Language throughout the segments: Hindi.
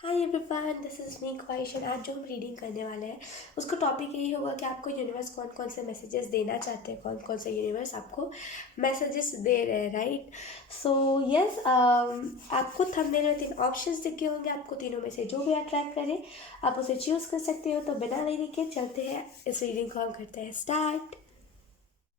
Hi everyone, this is me ख्वाहिश एंड आज जो हम रीडिंग करने वाले हैं उसका टॉपिक यही होगा कि आपको यूनिवर्स कौन कौन से मैसेजेस देना चाहते हैं, कौन कौन से यूनिवर्स आपको मैसेजेस दे रहे हैं, राइट। सो यस, आपको थंबनेल में 3 ऑप्शंस दिखे होंगे। आपको तीनों में से जो भी अट्रैक्ट करे आप उसे चूज़ कर सकते हो। तो बिना देरी के चलते हैं, इस रीडिंग को हम करते हैं start.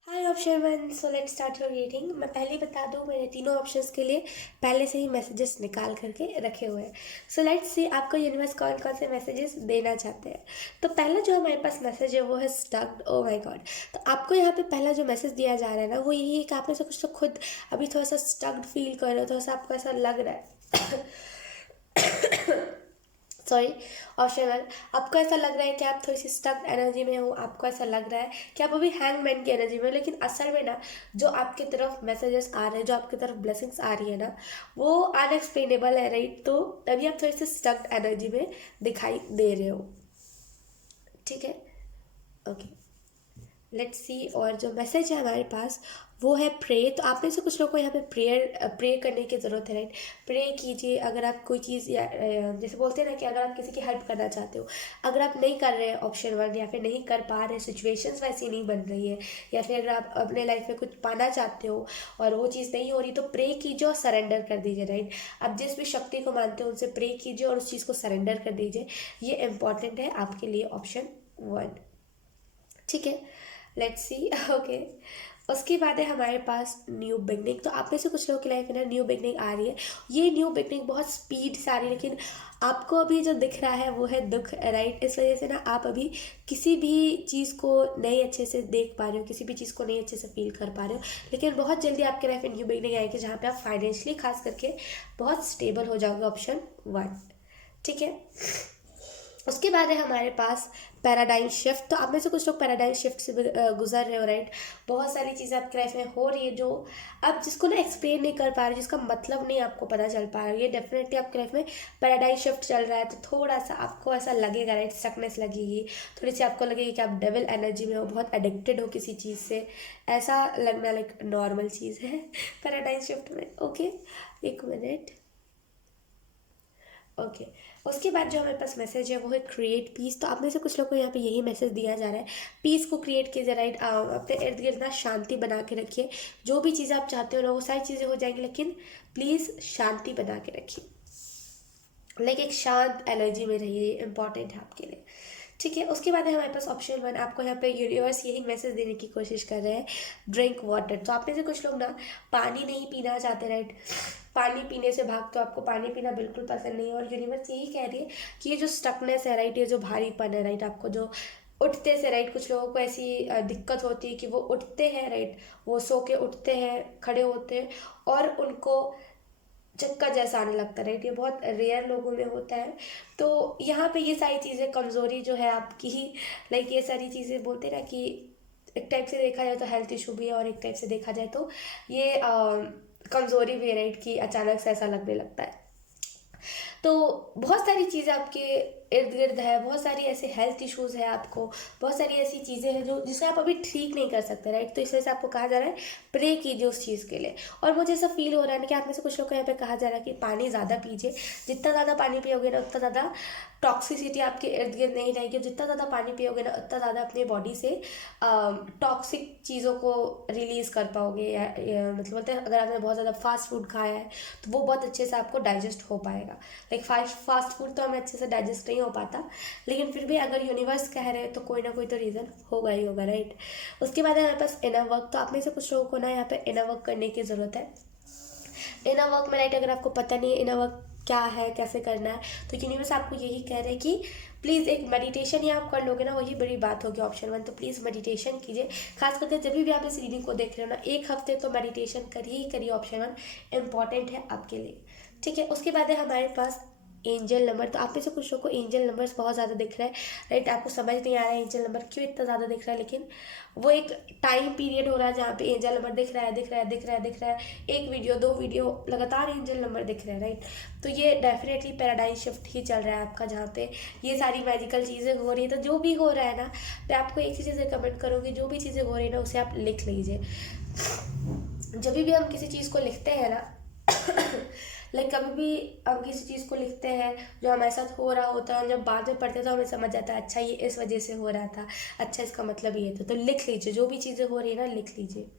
Hi option one, so let's start your reading. मैं पहले ही बता दूं, मैंने तीनों ऑप्शंस के लिए पहले से ही मैसेजेस निकाल करके रखे हुए हैं। सो लेट्स सी आपको यूनिवर्स कौन कौन से मैसेजेस देना चाहते हैं। तो पहला जो हमारे पास मैसेज है वो है स्टक्ड। Oh my God. तो आपको यहाँ पे पहला जो मैसेज दिया जा रहा है ना, वो यही है कि आप में से कुछ तो खुद अभी थोड़ा सा स्टक्ड फील कर रहे हो, थोड़ा सा आपको ऐसा लग रहा है सॉरी। ऑप्शन वन, आपको ऐसा लग रहा है कि आप थोड़ी सी स्टक एनर्जी में हो। आपको ऐसा लग रहा है कि आप अभी हैंगमैन की एनर्जी में हो, लेकिन असल में ना जो आपकी तरफ मैसेजेस आ रहे हैं, जो आपकी तरफ ब्लेसिंग्स आ रही है ना, वो अनएक्सप्लेनेबल है, राइट। तो अभी आप थोड़ी सी स्टक एनर्जी में दिखाई दे रहे हो, ठीक है। Okay, let's see. और जो मैसेज है हमारे पास वो है प्रे। तो आप में से कुछ लोगों को यहाँ पे प्रे करने की ज़रूरत है, राइट। प्रे कीजिए अगर आप कोई चीज़ या जैसे बोलते हैं ना कि अगर आप किसी की हेल्प करना चाहते हो, अगर आप नहीं कर रहे हैं ऑप्शन वन, या फिर नहीं कर पा रहे, सिचुएशंस वैसी नहीं बन रही है, या फिर अगर आप अपने लाइफ में कुछ पाना चाहते हो और वो चीज़ नहीं हो रही, तो प्रे कीजिए और सरेंडर कर दीजिए, राइट। आप जिस भी शक्ति को मानते हो उनसे प्रे कीजिए और उस चीज़ को सरेंडर कर दीजिए। ये इंपॉर्टेंट है आपके लिए, ऑप्शन वन, ठीक है। Let's see okay. उसके बाद है हमारे पास न्यू बिगनिंग। तो आप में से कुछ लोगों की लाइफ में ना न्यू बिगनिंग आ रही है। ये न्यू बिगनिंग बहुत स्पीड से आ रही है, लेकिन आपको अभी जो दिख रहा है वो है दुख, राइट। इस वजह से ना आप अभी किसी भी चीज़ को नहीं अच्छे से देख पा रहे हो, किसी भी चीज़ को नहीं अच्छे से फील कर पा रहे हो। लेकिन बहुत जल्दी आपके लाइफ में न्यू बिगनिंग आएगी जहाँ पे आप फाइनेंशियली खास करके बहुत स्टेबल हो जाओगे, ऑप्शन वन, ठीक है। उसके बाद है हमारे पास पैराडाइम शिफ्ट। तो आप में से कुछ लोग पैराडाइम शिफ्ट से गुजर रहे हो, राइट। बहुत सारी चीज़ें आपकी लाइफ में हो रही है जो आप जिसको ना एक्सप्लेन नहीं कर पा रहे, जिसका मतलब नहीं आपको पता चल पा रहा है। ये डेफिनेटली आपकी लाइफ में पैराडाइम शिफ्ट चल रहा है। तो थोड़ा सा आपको ऐसा लगेगा, राइट, स्टकनेस लगेगी, थोड़ी सी आपको लगेगी कि आप डेविल एनर्जी में हो, बहुत एडिक्टेड हो किसी चीज़ से। ऐसा लगना लाइक नॉर्मल चीज़ है पैराडाइम शिफ्ट में, ओके। एक मिनट, ओके। उसके बाद जो हमारे पास मैसेज है वो है क्रिएट पीस। तो आप में से कुछ लोग को यहाँ पे यही मैसेज दिया जा रहा है, पीस को क्रिएट कीजिए, राइट। अपने इर्द गिर्द ना शांति बना के रखिए। जो भी चीज़ें आप चाहते हो ना वो सारी चीज़ें हो जाएंगी, लेकिन प्लीज़ शांति बना के रखिए, लाइक एक शांत एनर्जी में रहिए, इंपॉर्टेंट है आपके लिए, ठीक है। उसके बाद है हमारे पास ऑप्शन वन। आपको यहाँ पे यूनिवर्स यही मैसेज देने की कोशिश कर रहे हैं, ड्रिंक वाटर। तो आप में से कुछ लोग ना पानी नहीं पीना चाहते, राइट। पानी पीने से भागते हो, आपको पानी पीना बिल्कुल पसंद नहीं है, और यूनिवर्स यही कह रही है कि ये जो स्टकनेस है, राइट, ये जो भारीपन है, राइट, आपको जो उठते से, राइट, कुछ लोगों को ऐसी दिक्कत होती है कि वो उठते हैं, राइट, वो सो के उठते हैं, खड़े होते हैं और उनको चक्कर जैसा आने लगता है, राइट। ये बहुत रेयर लोगों में होता है। तो यहाँ पे ये सारी चीज़ें कमज़ोरी जो है आपकी ही, लाइक ये सारी चीज़ें बोलते हैं ना कि एक टाइप से देखा जाए तो हेल्थ इशू भी है, और एक टाइप से देखा जाए तो ये कमज़ोरी भी है, राइट, कि अचानक से ऐसा लगने लगता है। तो बहुत सारी चीज़ें आपके इर्द गिर्द है, बहुत सारी ऐसे हेल्थ इश्यूज है आपको, बहुत सारी ऐसी चीज़ें हैं जो जिसे आप अभी ठीक नहीं कर सकते, राइट। तो इस वजह से आपको कहा जा रहा है प्रे कीजिए उस चीज़ के लिए। और मुझे ऐसा फील हो रहा है ना कि आप में से कुछ लोग को यहाँ पे कहा जा रहा है कि पानी ज़्यादा पीजिए। जितना ज़्यादा पानी पियोगे ना उतना ज़्यादा टॉक्सिसिटी आपके इर्द गिर्द नहीं रहेगी। जितना ज़्यादा पानी पियोगे ना उतना ज़्यादा अपनी बॉडी से टॉक्सिक चीज़ों को रिलीज़ कर पाओगे, या मतलब बोलते हैं अगर आपने बहुत ज़्यादा फास्ट फूड खाया है तो वो बहुत अच्छे से आपको डाइजेस्ट हो पाएगा। लाइक फास्ट फूड तो हमें अच्छे से डाइजेस्ट नहीं हो पाता, लेकिन फिर भी अगर यूनिवर्स कह रहे हैं तो कोई ना कोई तो रीज़न होगा ही होगा, राइट। उसके बाद है हमारे पास इनर वर्क। तो आप में से कुछ लोगों को ना यहाँ पे इनर वर्क करने की ज़रूरत है। इनर वर्क में, राइट, अगर आपको पता नहीं है इनर वर्क क्या है, कैसे करना है, तो यूनिवर्स आपको यही कह रहे हैं कि प्लीज़ एक मेडिटेशन ही आप कर लोगे ना, वही बड़ी बात होगी, ऑप्शन वन। तो प्लीज़ मेडिटेशन कीजिए, खास करके जब भी आप इस रीडिंग को देख रहे हो ना, 1 हफ्ते तो मेडिटेशन करिए ही करिए, ऑप्शन वन इंपॉर्टेंट है आपके लिए, ठीक है। उसके बाद है हमारे पास एंजल नंबर। तो आप में से कुछ लोग को एंजल नंबर्स बहुत ज़्यादा दिख रहा है, राइट। आपको समझ नहीं आ रहा है एंजल नंबर क्यों इतना ज़्यादा दिख रहा है, लेकिन वो एक टाइम पीरियड हो रहा है जहाँ पे एंजल नंबर दिख रहा है, दिख रहा है, दिख रहा है, दिख रहा है, एक वीडियो, 2 वीडियो लगातार एंजल नंबर दिख रहे हैं, राइट। तो ये डेफिनेटली पैराडाइम शिफ्ट ही चल रहा है आपका, जहाँ पे ये सारी मैजिकल चीज़ें हो रही है। तो जो भी हो रहा है ना, मैं आपको एक ही चीज़ रिकमेंड करूँगी, जो भी चीज़ें हो रही है ना उसे आप लिख लीजिए। जब भी हम किसी चीज़ को लिखते हैं ना लाइक कभी भी हम किसी चीज़ को लिखते हैं जो हमारे साथ हो रहा होता है, और जब बाद में पढ़ते हैं तो हमें समझ आता है अच्छा ये इस वजह से हो रहा था, अच्छा इसका मतलब ये था। तो लिख लीजिए, जो भी चीज़ें हो रही है ना लिख लीजिए,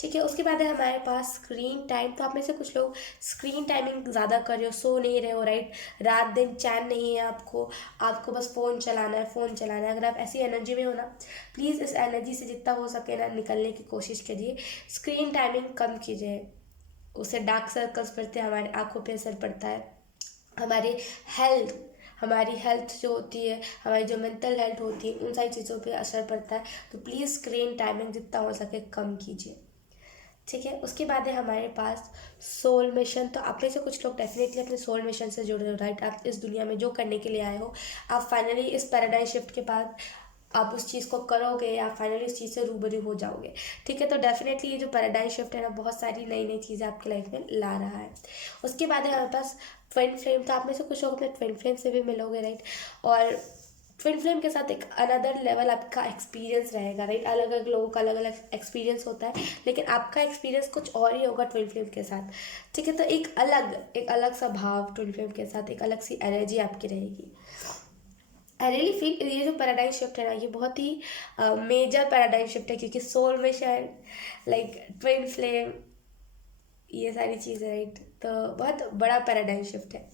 ठीक है। उसके बाद है हमारे पास स्क्रीन टाइम। तो आप में से कुछ लोग स्क्रीन टाइमिंग ज़्यादा कर रहे हो, सो नहीं रहे हो, राइट। रात दिन चैन नहीं है आपको, आपको बस फ़ोन चलाना है, फ़ोन चलाना है। अगर आप ऐसी एनर्जी में हो ना, प्लीज़ इस एनर्जी से जितना हो सके ना निकलने की कोशिश कीजिए। स्क्रीन टाइमिंग कम कीजिए, उससे डार्क सर्कल्स पड़ते हैं, हमारी आंखों पे असर पड़ता है, हमारी हेल्थ हमारी हेल्थ जो होती है, हमारी जो मेंटल हेल्थ होती है, उन सारी चीज़ों पे असर पड़ता है। तो प्लीज़ स्क्रीन टाइमिंग जितना हो सके कम कीजिए, ठीक है। उसके बाद है हमारे पास सोल मिशन। तो आप में से कुछ लोग डेफिनेटली अपने सोल मिशन से जुड़े हो, राइट। आप इस दुनिया में जो करने के लिए आए हो, आप फाइनली इस पैराडाइम शिफ्ट के बाद आप उस चीज़ को करोगे, या फाइनली इस चीज़ से रूबरू हो जाओगे, ठीक है। तो डेफिनेटली ये जो पैराडाइम शिफ्ट है ना, बहुत सारी नई नई चीज़ें आपकी लाइफ में ला रहा है। उसके बाद है हमारे पास ट्विन फ्लेम। तो आप में से कुछ लोग अपने ट्विन फ्लेम से भी मिलोगे, राइट। और ट्विन फ्लेम के साथ एक अनदर लेवल आपका एक्सपीरियंस रहेगा, राइट। अलग अलग लोगों का अलग अलग एक्सपीरियंस होता है, लेकिन आपका एक्सपीरियंस कुछ और ही होगा ट्विन फ्लेम के साथ, ठीक है। तो एक अलग सा भाव ट्विन फ्लेम के साथ, एक अलग सी एनर्जी आपकी रहेगी। आई रियली फील ये जो पैराडाइम शिफ्ट है ना, ये बहुत ही मेजर पैराडाइम शिफ्ट है, क्योंकि soul mission, like twin flame, ये सारी चीज़ें, राइट। तो बहुत बड़ा पैराडाइम शिफ्ट है।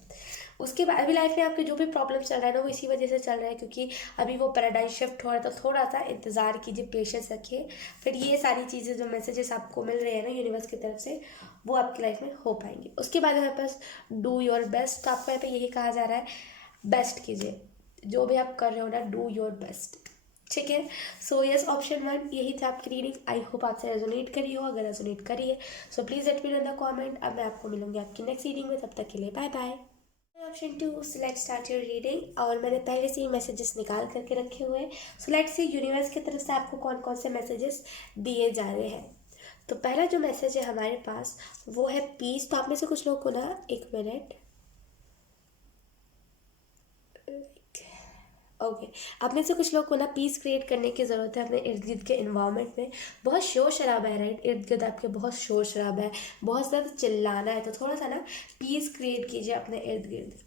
उसके बाद अभी लाइफ में आपके जो भी प्रॉब्लम चल रहा है ना, वो इसी वजह से चल रहा है, क्योंकि अभी वो पैराडाइम शिफ्ट हो रहा है। तो थोड़ा सा इंतज़ार कीजिए, पेशेंस रखिए, फिर ये सारी चीज़ें जो मैसेजेस आपको मिल रहे हैं ना यूनिवर्स की तरफ से, वो आपकी लाइफ में हो पाएंगे। उसके बाद हमारे पास डू योर बेस्ट। तो आपको यहाँ पे यही कहा जा रहा है, बेस्ट कीजिए, जो भी आप कर रहे हो ना, डू योर बेस्ट, ठीक है। सो यस, ऑप्शन 1 यही था आपकी रीडिंग। आई होप आपसे रेजोनेट करी हो। अगर रेजोनेट करी है so please let me know in the comment. अब मैं आपको मिलूंगी आपकी नेक्स्ट रीडिंग में, तब तक के लिए bye bye. Option 2, let's start your reading. और मैंने पहले से ही मैसेजेस निकाल करके रखे हुए हैं। सो लेट्स सी यूनिवर्स की तरफ से आपको कौन कौन से मैसेजेस दिए जा रहे हैं। तो पहला जो मैसेज है हमारे पास वो है पीस। तो आप में से कुछ लोग को ना, एक मिनट, ओके आप में से कुछ लोग को ना पीस क्रिएट करने की ज़रूरत है अपने इर्द गिर्द के इन्वायरमेंट में। बहुत शोर शराबा है, राइट। इर्द गिर्द आपके बहुत शोर शराबा है, बहुत ज़्यादा चिल्लाना है। तो थोड़ा सा ना पीस क्रिएट कीजिए अपने इर्द गिर्द,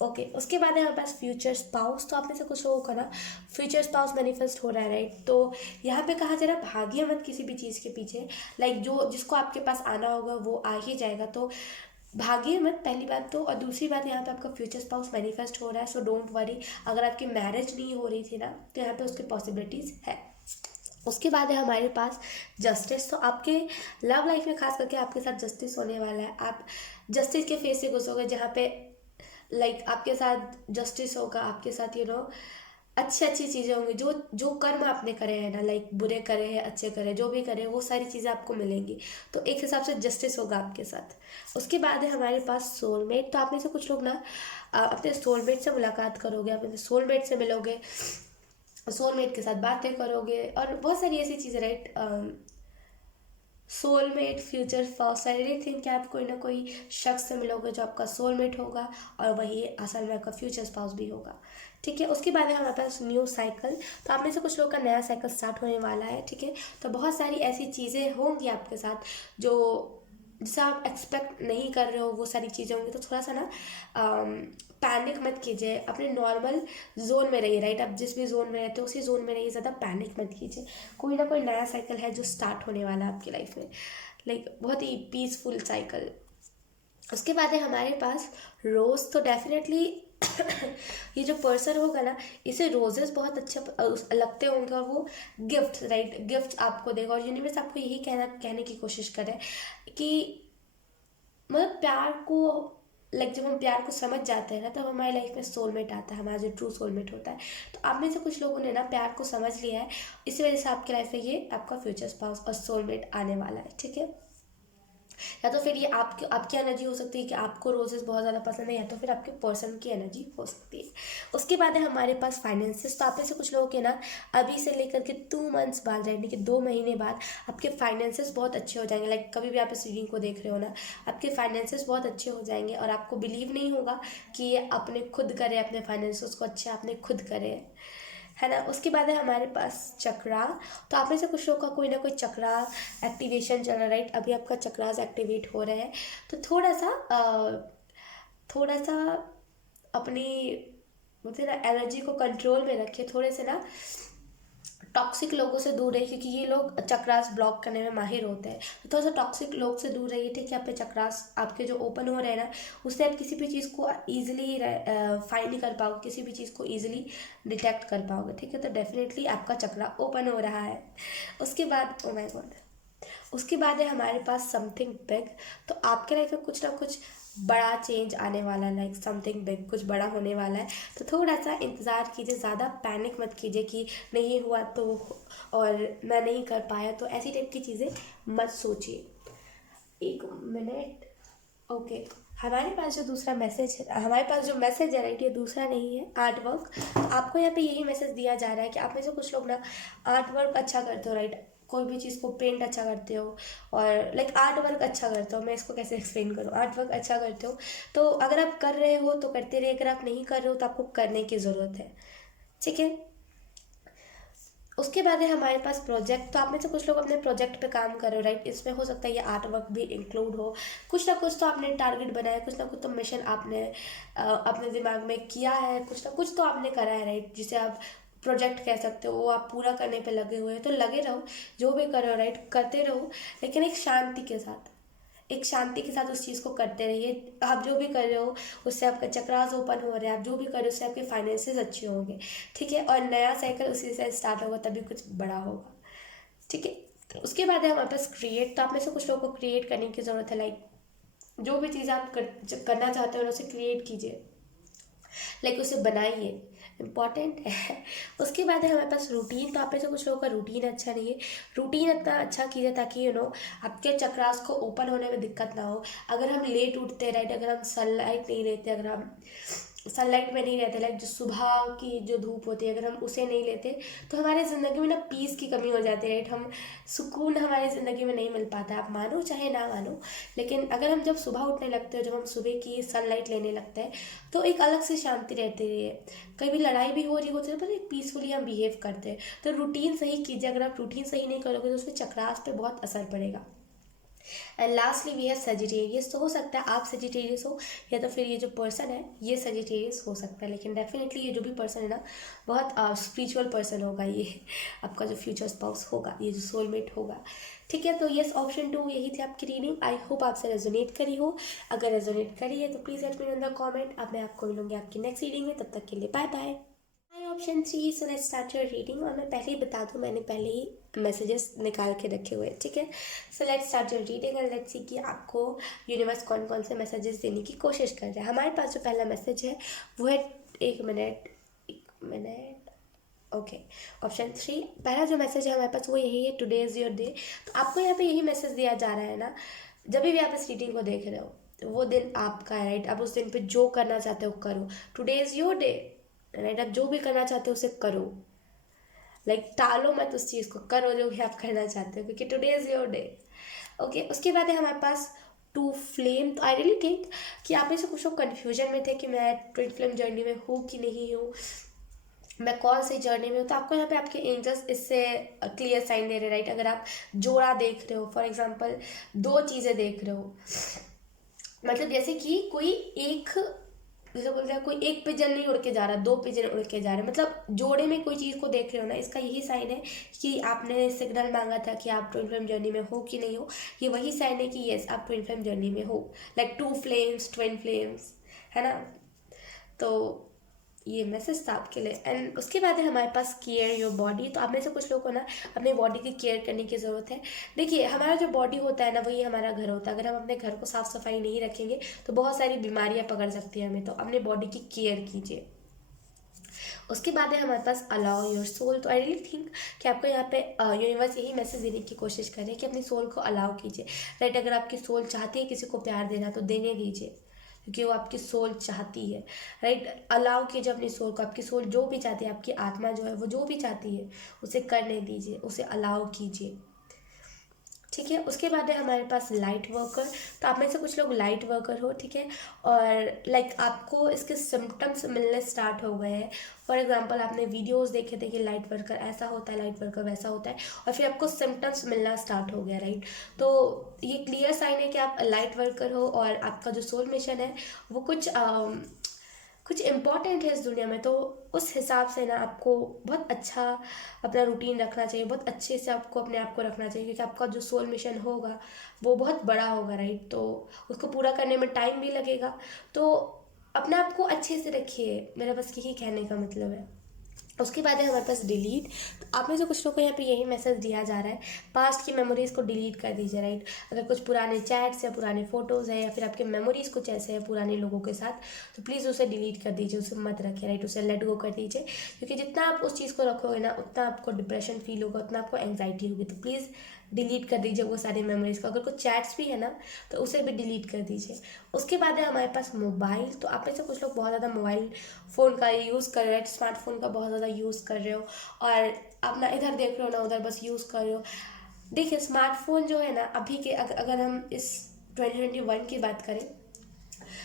ओके। उसके बाद है हमारे पास फ्यूचर स्पाउस। तो आप में से कुछ लोगों का ना फ्यूचर स्पाउस मैनिफेस्ट हो रहा है, राइट। तो यहाँ पे कहा जा रहा है भागिए मत किसी भी चीज़ के पीछे, लाइक जो जिसको आपके पास आना होगा वो आ ही जाएगा। तो भागिए मत, पहली बात तो। और दूसरी बात, यहाँ पे आपका फ्यूचर स्पाउस मैनिफेस्ट हो रहा है, सो डोंट वरी। अगर आपकी मैरिज नहीं हो रही थी ना, तो यहाँ पे उसकी पॉसिबिलिटीज़ है। उसके बाद है हमारे पास जस्टिस। तो आपके लव लाइफ में खास करके आपके साथ जस्टिस होने वाला है। आप जस्टिस के फेस से गुजरोगे, जहाँ पे लाइक आपके साथ जस्टिस होगा, आपके साथ अच्छी अच्छी चीज़ें होंगी। जो जो कर्म आपने करे हैं ना, लाइक बुरे करे हैं, अच्छे करे हैं, जो भी करे हैं, वो सारी चीज़ें आपको मिलेंगी। तो एक हिसाब से जस्टिस होगा आपके साथ। उसके बाद है हमारे पास सोलमेट। तो आप में से कुछ लोग ना अपने सोलमेट से मुलाकात करोगे, अपने सोलमेट से मिलोगे, सोलमेट के साथ बातें करोगे, और बहुत सारी ऐसी चीज़ें, right. Soulmate, future spouse, I think कि आप कोई ना कोई शख्स से मिलोगे जो आपका सोलमेट होगा, और वही असल में आपका फ्यूचर स्पाउस भी होगा, ठीक है। उसके बाद है हमारे पास न्यू साइकिल। तो आप में से कुछ लोग का नया साइकिल स्टार्ट होने वाला है, ठीक है। तो बहुत सारी ऐसी चीज़ें होंगी आपके साथ जो जिसे आप एक्सपेक्ट नहीं कर रहे हो, वो सारी चीज़ें होंगी। तो थोड़ा सा ना पैनिक मत कीजिए, अपने नॉर्मल जोन में रहिए, राइट। आप जिस भी जोन में रहते हो उसी जोन में रहिए, ज़्यादा पैनिक मत कीजिए। कोई ना कोई नया साइकिल है जो स्टार्ट होने वाला है आपकी लाइफ में, लाइक बहुत ही पीसफुल साइकिल। उसके बाद है हमारे पास रोज़। तो डेफिनेटली ये जो पर्सन होगा ना, इसे रोजेस बहुत अच्छे लगते होंगे, और वो गिफ्ट, राइट, गिफ्ट आपको देगा। और यूनिवर्स आपको यही कहने की कोशिश करे कि मतलब प्यार को, लाइक जब हम प्यार को समझ जाते हैं ना, तब हमारी लाइफ में सोलमेट आता है, हमारा जो ट्रू सोलमेट होता है। तो आप में से कुछ लोगों ने ना प्यार को समझ लिया है, इसी वजह से आपकी लाइफ में ये आपका फ्यूचर स्पाउस और सोलमेट आने वाला है, ठीक है। या तो फिर ये आपकी एनर्जी हो सकती है कि आपको रोजेस बहुत ज़्यादा पसंद है, या तो फिर आपके पर्सन की एनर्जी हो सकती है। उसके बाद है हमारे पास फाइनेंसेस। तो आप में से कुछ लोगों के ना अभी से लेकर के 2 मंथ्स बाद, यानी कि 2 महीने बाद आपके फाइनेंसेस बहुत अच्छे हो जाएंगे। लाइक कभी भी आप इस रीडिंग को देख रहे हो ना, आपके फाइनेंसेस बहुत अच्छे हो जाएंगे, और आपको बिलीव नहीं होगा कि ये अपने खुद करे, अपने फाइनेंसेस को अच्छे आपने खुद करे, है ना। उसके बाद है हमारे पास चक्रा। तो आप में से कुछ लोग का कोई ना कोई चक्रा एक्टिवेशन चल रहा है, राइट। अभी आपका चक्रास एक्टिवेट हो रहे हैं। तो थोड़ा सा अपनी मुझे ना एनर्जी को कंट्रोल में रखिए, थोड़े से ना टॉक्सिक लोगों से दूर रहिए, क्योंकि ये लोग चक्रास ब्लॉक करने में माहिर होते हैं। तो थोड़ा सा टॉक्सिक लोग से दूर रहिए, ठीक है। आपके चक्रास आपके जो ओपन हो रहे हैं ना, उससे आप किसी भी चीज़ को ईजिली फाइंड नहीं कर पाओगे, किसी भी चीज़ को ईजिली डिटेक्ट कर पाओगे, ठीक है। तो डेफिनेटली आपका चक्रा ओपन हो रहा है। उसके बाद ओ माय गॉड, उसके बाद है हमारे पास समथिंग बिग। तो आपके लाइफ में कुछ ना कुछ बड़ा चेंज आने वाला है, लाइक समथिंग बिग, कुछ बड़ा होने वाला है। तो थोड़ा सा इंतज़ार कीजिए, ज़्यादा पैनिक मत कीजिए कि नहीं हुआ तो और मैं नहीं कर पाया, तो ऐसी टाइप की चीज़ें मत सोचिए। एक मिनट, ओके। हमारे पास जो दूसरा मैसेज है, हमारे पास जो मैसेज है, राइट, ये दूसरा नहीं है, आर्ट वर्क। आपको यहाँ पे यही मैसेज दिया जा रहा है कि आप में से कुछ लोग ना आर्ट वर्क अच्छा करते हो, राइट। कोई भी चीज़ को पेंट अच्छा करते हो और लाइक आर्ट वर्क अच्छा करते हो। मैं इसको कैसे एक्सप्लेन करूँ, आर्ट वर्क अच्छा करते हो। तो अगर आप कर रहे हो तो करते रहिए, अगर आप नहीं कर रहे हो तो आपको करने की ज़रूरत है, ठीक है। उसके बाद है हमारे पास प्रोजेक्ट। तो आप में से कुछ लोग अपने प्रोजेक्ट पे काम कर रहे हो, राइट। इसमें हो सकता है ये आर्ट वर्क भी इंक्लूड हो। कुछ ना कुछ तो आपने टारगेट बनाया, कुछ ना कुछ तो मिशन आपने अपने दिमाग में किया है, कुछ ना कुछ तो आपने करा है, राइट, जिसे आप प्रोजेक्ट कह सकते हो। वो आप पूरा करने पे लगे हुए हैं, तो लगे रहो, जो भी कर रहे हो, राइट, करते रहो, लेकिन एक शांति के साथ, एक शांति के साथ उस चीज़ को करते रहिए। आप जो भी कर रहे हो उससे आपका चक्रास ओपन हो रहे हैं, आप जो भी कर रहे हो उससे आपके फाइनेंसेस अच्छे होंगे, ठीक है। और नया साइकिल उसी से स्टार्ट होगा, तभी कुछ बड़ा होगा, ठीक है। उसके बाद है हमारे पास क्रिएट। तो आप में से कुछ लोगों को क्रिएट करने की ज़रूरत है, लाइक जो भी चीज़ आप करना चाहते हो उसे क्रिएट कीजिए, लाइक उसे बनाइए, इम्पॉर्टेंट है। उसके बाद है हमारे पास रूटीन। तो आप में से कुछ लोगों का रूटीन अच्छा नहीं है, रूटीन इतना अच्छा कीजिए ताकि आपके चक्रास को ओपन होने में दिक्कत ना हो। अगर हम लेट उठते हैं, राइट, अगर हम सनलाइट नहीं लेते, अगर हम सनलाइट में नहीं रहते, लाइक जो सुबह की जो धूप होती है, अगर हम उसे नहीं लेते तो हमारी ज़िंदगी में ना पीस की कमी हो जाती है, राइट। हम सुकून हमारी ज़िंदगी में नहीं मिल पाता, आप मानो चाहे ना मानो। लेकिन अगर हम जब सुबह उठने लगते हैं, जब हम सुबह की सनलाइट लेने लगते हैं, तो एक अलग से शांति रहती है। कभी लड़ाई भी हो रही होती है पर एक पीसफुली हम बिहेव करते हैं। तो रूटीन सही कीजिए, अगर आप रूटीन सही नहीं करोगे तो उसमें चक्रास पे बहुत असर पड़ेगा। एंड लास्टली वी है सजिटेरियस। तो हो सकता है आप सजिटेरियस हो, या तो फिर ये जो पर्सन है ये सजिटेरियस हो सकता है, लेकिन डेफिनेटली ये जो भी पर्सन है ना बहुत स्पिरिचुअल पर्सन होगा, ये आपका जो फ्यूचर स्पाउस होगा, ये जो सोलमेट होगा, ठीक है। तो यस, ऑप्शन 2 यही थी आपकी रीडिंग। आई होप आपसे रेजोनेट करी हो। अगर रेजोनेट करी है तो please let me know in the comment. अब मैं आपको मिलूंगी आपकी नेक्स्ट रीडिंग में, तब तक के लिए bye bye. Hi option 3, so let's start your reading. और मैं पहले ही बता दूं, मैंने पहले ही मैसेजेस निकाल के रखे हुए हैं, ठीक है। सो let's start your reading and let's see कि आपको यूनिवर्स कौन कौन से मैसेजेस देने की कोशिश कर रहा है। हमारे पास जो पहला मैसेज है वो है, एक मिनट, ओके। ऑप्शन 3 पहला जो मैसेज है हमारे पास वो यही है, टुडे इज़ योर डे। तो आपको यहाँ पे यही मैसेज दिया जा रहा है ना, जब भी आप इस रीडिंग को देख रहे हो तो वो दिन आपका है, राइट। आप उस दिन पे जो करना चाहते हो करो, today is your day, right. आप जो भी करना चाहते हो उसे करो, लाइक टालो मत उस चीज़ को, करो जो भी आप करना चाहते हो, क्योंकि today is your day, okay. उसके बाद है हमारे पास टू फ्लेम। तो आई रियली थिंक कि आप में से कुछ लोग कन्फ्यूजन में थे कि मैं ट्विन फ्लेम जर्नी में हूँ कि नहीं हूँ, मैं कौन सी जर्नी में हूँ। तो आपको यहाँ पे आपके एंजल्स इससे क्लियर साइन दे रहे हैं, राइट। अगर आप जोड़ा देख रहे हो, फॉर एग्जांपल दो चीज़ें देख रहे हो, मतलब जैसे कि कोई एक, जैसे बोलते हैं कोई एक पिजन नहीं उड़ के जा रहा, दो पिजन उड़ के जा रहे हैं, मतलब जोड़े में कोई चीज़ को देख रहे हो ना, इसका यही साइन है कि आपने सिग्नल मांगा था कि आप ट्विन फ्लेम जर्नी में हो कि नहीं हो। ये वही साइन है कि यस आप ट्विन फ्लेम जर्नी में हो, like two flames, twin flames, है ना। तो ये मैसेज था आपके लिए। एंड उसके बाद है हमारे पास केयर योर बॉडी। तो आप में से कुछ लोगों को ना अपने बॉडी की केयर करने की ज़रूरत है। देखिए हमारा जो बॉडी होता है ना वही हमारा घर होता है। अगर हम अपने घर को साफ़ सफाई नहीं रखेंगे तो बहुत सारी बीमारियां पकड़ सकती हैं हमें, तो अपने बॉडी की केयर कीजिए। उसके बाद है हमारे पास अलाउ योर सोल। तो आई रियली थिंक कि आपको यहाँ पे यूनिवर्स यही मैसेज देने की कोशिश कर रहे हैं कि अपनी सोल को अलाउ कीजिए, राइट। अगर आपकी सोल चाहती है किसी को प्यार देना तो देने दीजिए, क्योंकि वो आपकी सोल चाहती है, राइट। अलाउ कीजिए अपनी सोल को, आपकी सोल जो भी चाहती है, आपकी आत्मा जो है वो जो भी चाहती है उसे करने दीजिए, उसे अलाउ कीजिए। ठीक है। उसके बाद है हमारे पास लाइट वर्कर। तो आप में से कुछ लोग लाइट वर्कर हो, ठीक है, और लाइक आपको इसके सिम्टम्स मिलने स्टार्ट हो गए हैं। फॉर एग्जांपल आपने वीडियोस देखे थे कि लाइट वर्कर ऐसा होता है, लाइट वर्कर वैसा होता है, और फिर आपको सिम्टम्स मिलना स्टार्ट हो गया, राइट। तो ये क्लियर साइन है कि आप लाइट वर्कर हो और आपका जो सोल मिशन है वो कुछ इम्पॉर्टेंट है इस दुनिया में। तो उस हिसाब से ना आपको बहुत अच्छा अपना रूटीन रखना चाहिए, बहुत अच्छे से आपको अपने आप को रखना चाहिए, क्योंकि आपका जो सोल मिशन होगा वो बहुत बड़ा होगा, राइट। तो उसको पूरा करने में टाइम भी लगेगा। तो अपने आप को अच्छे से रखिए, मेरा बस यही कहने का मतलब है। उसके बाद है हमारे पास डिलीट। तो आप में से कुछ लोग को यहाँ पे यही मैसेज दिया जा रहा है, पास्ट की मेमोरीज को डिलीट कर दीजिए, राइट। अगर कुछ पुराने चैट्स या पुराने फोटोज़ है या फिर आपके मेमोरीज कुछ ऐसे हैं पुराने लोगों के साथ, तो प्लीज़ उसे डिलीट कर दीजिए, उसे मत रखिए, राइट। उसे लेट गो कर दीजिए, क्योंकि जितना आप उस चीज़ को रखोगे ना उतना आपको डिप्रेशन फील होगा, उतना आपको एंग्जाइटी होगी। तो प्लीज़ डिलीट कर दीजिए वो सारी मेमोरीज को। अगर कुछ चैट्स भी है ना तो उसे भी डिलीट कर दीजिए। उसके बाद है हमारे पास मोबाइल। तो आप में से कुछ लोग बहुत ज़्यादा मोबाइल फ़ोन का यूज़ कर रहे हो, स्मार्टफोन का बहुत ज़्यादा यूज़ कर रहे हो, और आप ना इधर देख रहे हो ना उधर बस यूज़ कर रहे हो। देखिए स्मार्टफोन जो है ना अभी के अगर हम इस 2021 की बात करें,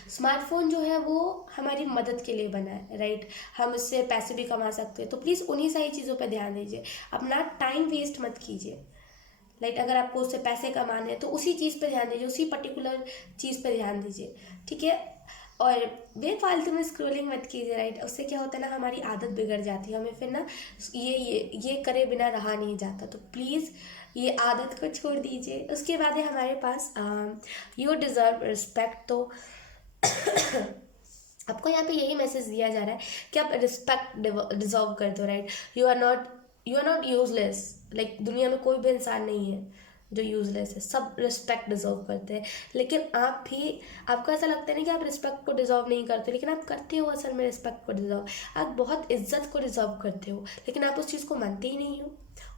स्मार्टफोन जो है वो हमारी मदद के लिए बना है, राइट। हम उससे पैसे भी कमा सकते हैं, तो प्लीज़ उन्हीं सारी चीज़ों पर ध्यान दीजिए, अपना टाइम वेस्ट मत कीजिए। लाइक अगर आपको उससे पैसे कमाने हैं तो उसी चीज़ पे ध्यान दीजिए, उसी पर्टिकुलर चीज़ पे ध्यान दीजिए, ठीक है। और बेफालतू में स्क्रोलिंग मत कीजिए, राइट। उससे क्या होता है ना, हमारी आदत बिगड़ जाती है, हमें फिर ना ये करे बिना रहा नहीं जाता। तो प्लीज़ ये आदत को छोड़ दीजिए। उसके बाद है हमारे पास यू डिज़र्व रिस्पेक्ट। तो आपको यहाँ पे यही मैसेज दिया जा रहा है कि आप रिस्पेक्ट डिजर्व करते हो, right. You are not useless. Like दुनिया में कोई भी इंसान नहीं है जो यूजलेस है, सब रिस्पेक्ट डिजर्व करते हैं। लेकिन आप भी, आपको ऐसा लगता है नहीं कि आप रिस्पेक्ट को डिजर्व नहीं करते, लेकिन आप करते हो असल में रिस्पेक्ट को डिजर्व। आप बहुत इज्जत को डिजर्व करते हो, लेकिन आप उस चीज़ को मानते ही नहीं हो,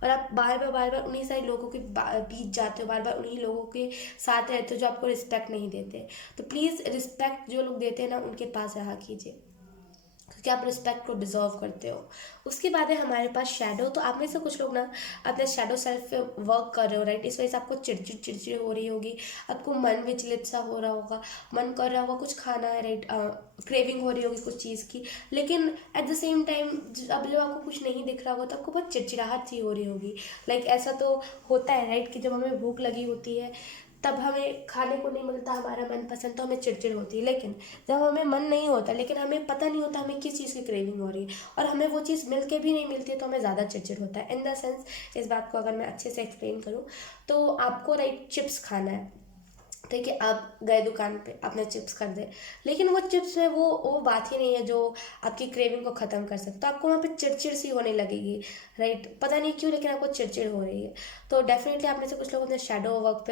और आप बार बार उन्हीं सारे लोगों के बीच जाते हो, बार बार उन्हीं लोगों के साथ रहते हो जो आपको रिस्पेक्ट नहीं देते। तो प्लीज़ रिस्पेक्ट जो लोग देते हैं ना उनके पास रहा कीजिए, क्योंकि आप रिस्पेक्ट को डिजर्व करते हो। उसके बाद है हमारे पास शैडो। तो आप में से कुछ लोग ना अपने शैडो सेल्फ पे वर्क कर रहे हो, राइट। इस वजह से आपको चिड़चिड़ हो रही होगी, आपको मन विचलित सा हो रहा होगा, मन कर रहा होगा कुछ खाना है, राइट। क्रेविंग हो रही होगी कुछ चीज़ की, लेकिन एट द सेम टाइम अब जब आपको कुछ नहीं दिख रहा होगा तो आपको बहुत चिड़चिड़ाहट सी हो रही होगी। लाइक ऐसा तो होता है, राइट, कि जब हमें भूख लगी होती है तब हमें खाने को नहीं मिलता हमारा मनपसंद, तो हमें चिड़चिड़ होती है। लेकिन जब हमें मन नहीं होता, लेकिन हमें पता नहीं होता हमें किस चीज़ की क्रेविंग हो रही है, और हमें वो चीज़ मिल के भी नहीं मिलती है, तो हमें ज़्यादा चिड़चिड़ होता है। इन द सेंस, इस बात को अगर मैं अच्छे से एक्सप्लेन करूँ तो आपको, राइट, चिप्स खाना है, ठीक है। आप गए दुकान पे, आपने चिप्स खरीदे, लेकिन वो चिप्स में वो बात ही नहीं है जो आपकी क्रेविंग को ख़त्म कर सकते। तो आपको वहाँ पे चिड़चिड़ सी होने लगेगी, राइट। पता नहीं क्यों, लेकिन आपको चिड़चिड़ हो रही है। तो डेफिनेटली आप में से कुछ लोग अपने शैडो वर्क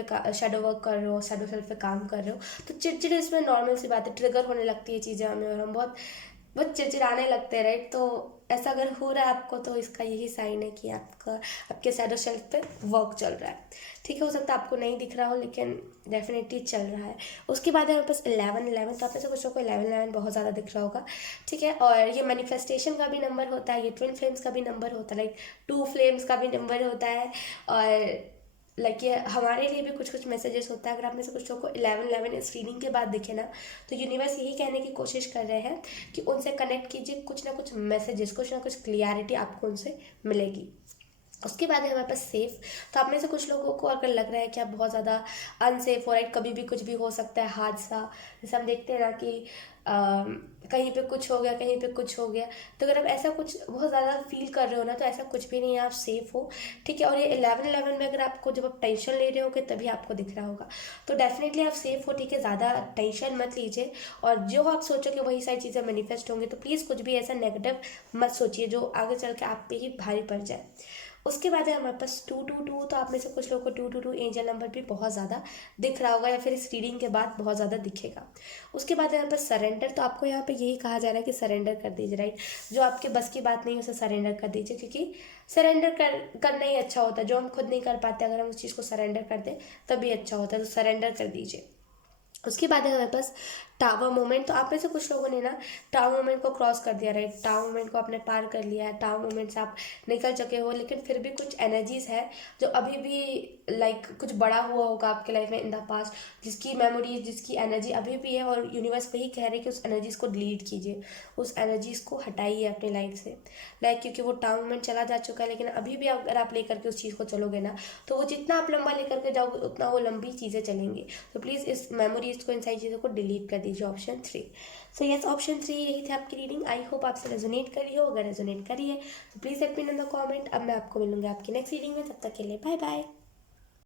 कर रहे हो, शैडो सेल्फ पे काम कर रहे हो, तो चिड़चिड़ इसमें नॉर्मल सी बात है, ट्रिगर होने लगती है चीज़ें हमें, और हम बहुत बहुत चिड़चिड़ाने लगते हैं, राइट। तो ऐसा अगर हो रहा है आपको तो इसका यही साइन है कि आपके शैडो सेल्फ पे वर्क चल रहा है, ठीक है। हो सकता है आपको नहीं दिख रहा हो, लेकिन डेफिनेटली चल रहा है। उसके बाद है हमारे पास 11 तो आप में से कुछ लोग को 11 बहुत ज़्यादा दिख रहा होगा, ठीक है। और ये मैनिफेस्टेशन का भी नंबर होता है, ये ट्विन फ्लेम्स का भी नंबर होता है, लाइक 2 फ्लेम्स का भी नंबर होता है। और लाइक ये हमारे लिए भी कुछ कुछ मैसेजेस होता है। अगर आप में से कुछ लोग को 11 इस रीडिंग के बाद दिखे ना, तो यूनिवर्स यही कहने की कोशिश कर रहे हैं कि उनसे कनेक्ट कीजिए, कुछ ना कुछ मैसेजेस, कुछ ना कुछ क्लियरिटी आपको उनसे मिलेगी। उसके बाद है हमारे पास सेफ। तो आप में से कुछ लोगों को अगर लग रहा है कि आप बहुत ज़्यादा अनसेफ हो, राइट, कभी भी कुछ भी हो सकता है, हादसा, जैसे हम देखते हैं ना कि कहीं पे कुछ हो गया, कहीं पे कुछ हो गया। तो अगर आप ऐसा कुछ बहुत ज़्यादा फील कर रहे हो ना, तो ऐसा कुछ भी नहीं है, आप सेफ हो, ठीक है। और ये 11 में अगर आपको, जब आप टेंशन ले रहे होगे तभी आपको दिख रहा होगा, तो डेफिनेटली आप सेफ हो, ठीक है। ज़्यादा टेंशन मत लीजिए, और जो आप सोचोगे वही सारी चीज़ें मैनिफेस्ट होंगी। तो प्लीज़ कुछ भी ऐसा नेगेटिव मत सोचिए जो आगे चल के आप पे ही भारी पड़ जाए। उसके बाद है हमारे पास 222। तो आप में से कुछ लोगों को 222 एंजल नंबर भी बहुत ज़्यादा दिख रहा होगा, या फिर इस रीडिंग के बाद बहुत ज़्यादा दिखेगा। उसके बाद है हमारे पास सरेंडर। तो आपको यहाँ पे यही कहा जा रहा है कि सरेंडर कर दीजिए, राइट। जो आपके बस की बात नहीं उसे सरेंडर कर दीजिए, क्योंकि सरेंडर करना ही अच्छा होता है। जो हम खुद नहीं कर पाते, अगर हम उस चीज़ को सरेंडर कर दें तभी अच्छा होता है, तो सरेंडर कर दीजिए। उसके बाद है हमारे पास टावर मोमेंट, तो आप में से कुछ लोगों ने ना टावर मोमेंट को क्रॉस कर दिया, राइट, टावर मोमेंट को आपने पार कर लिया है, टावर मोमेंट से आप निकल चुके हो, लेकिन फिर भी कुछ एनर्जीज है जो अभी भी लाइक कुछ बड़ा हुआ होगा आपके लाइफ में इन द पास्ट, जिसकी मेमोरीज, जिसकी एनर्जी अभी भी है, और यूनिवर्स वही कह रहे हैं कि उस एनर्जीज को डिलीट कीजिए, उस एनर्जीज को हटाइए अपने लाइफ से, लाइक क्योंकि वो टावर मोमेंट चला जा चुका है, लेकिन अभी भी अगर आप लेकर के उस चीज़ को चलोगे ना, तो वो जितना आप लंबा लेकर के जाओगे उतना वो लंबी चीज़ें चलेंगी। तो प्लीज़ इस मेमोरीज को, इन सारी चीज़ों को डिलीट कर दीजिए, ऑप्शन 3। सो यस, ऑप्शन 3 यही थी आपकी रीडिंग। आई होप आपसे रेजोनेट करी हो, अगर रेजोनेट करी है तो please let me know in the comment. अब मैं आपको मिलूंगी आपकी नेक्स्ट रीडिंग में, तब तक के लिए बाय बाय।